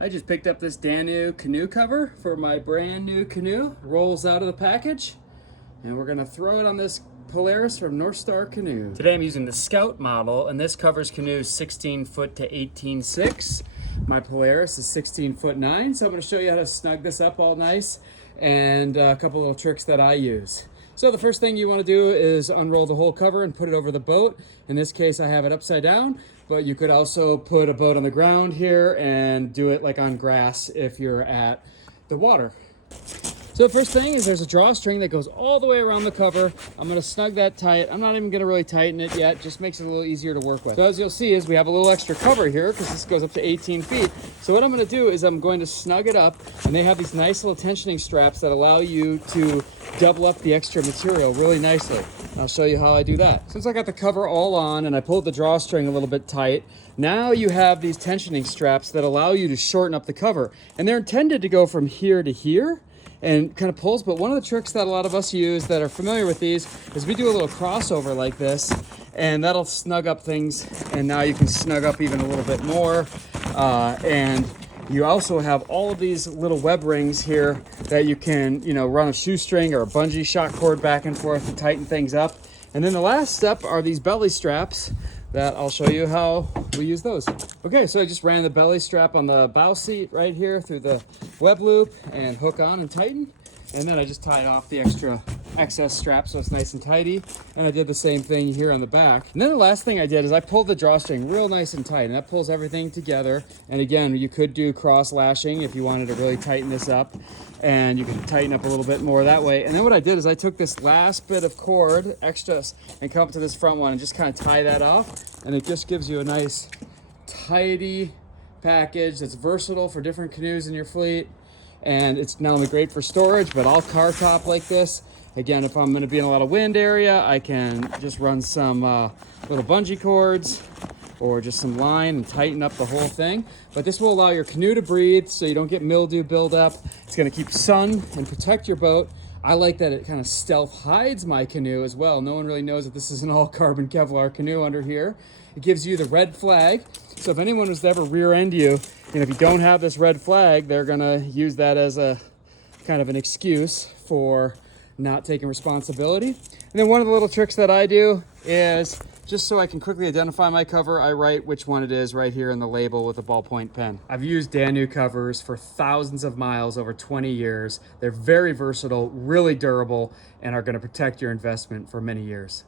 I just picked up this Danuu canoe cover for my brand new canoe. Rolls out of the package, and we're gonna throw it on this Polaris from Northstar Canoe. Today I'm using the Scout model, and this covers canoes 16 foot to 18.6. My Polaris is 16 foot 9, so I'm gonna show you how to snug this up all nice and a couple little tricks that I use. So the first thing you want to do is unroll the whole cover and put it over the boat. In this case, I have it upside down, but you could also put a boat on the ground here and do it like on grass if you're at the water. So the first thing is there's a drawstring that goes all the way around the cover. I'm going to snug that tight. I'm not even going to really tighten it yet, just makes it a little easier to work with. So as you'll see is we have a little extra cover here because this goes up to 18 feet. So what I'm going to do is I'm going to snug it up, and they have these nice little tensioning straps that allow you to double up the extra material really nicely. I'll show you how I do that. Since I got the cover all on and I pulled the drawstring a little bit tight, now you have these tensioning straps that allow you to shorten up the cover. And they're intended to go from here to here and kind of pulls, but one of the tricks that a lot of us use that are familiar with these is we do a little crossover like this, and that'll snug up things, and now you can snug up even a little bit more. And you also have all of these little web rings here that you can, run a shoestring or a bungee shock cord back and forth to tighten things up. And then the last step are these belly straps that I'll show you how we use those. Okay, so I just ran the belly strap on the bow seat right here through the web loop and hook on and tighten. And then I just tied off the excess strap so it's nice and tidy. And I did the same thing here on the back. And then the last thing I did is I pulled the drawstring real nice and tight, and that pulls everything together. And again, you could do cross lashing if you wanted to really tighten this up, and you can tighten up a little bit more that way. And then what I did is I took this last bit of cord, extras, and come up to this front one and just kind of tie that off. And it just gives you a nice, tidy package that's versatile for different canoes in your fleet. And it's not only great for storage, but I'll car top like this. Again, if I'm going to be in a lot of wind area, I can just run some little bungee cords or just some line and tighten up the whole thing. But this will allow your canoe to breathe so you don't get mildew buildup. It's going to keep sun and protect your boat. I like that it kind of stealth hides my canoe as well. No one really knows that this is an all carbon Kevlar canoe under here. It gives you the red flag. So if anyone was to ever rear end you, if you don't have this red flag, they're gonna use that as a kind of an excuse for not taking responsibility. And then one of the little tricks that I do is, just so I can quickly identify my cover, I write which one it is right here in the label with a ballpoint pen. I've used Danuu covers for thousands of miles over 20 years. They're very versatile, really durable, and are gonna protect your investment for many years.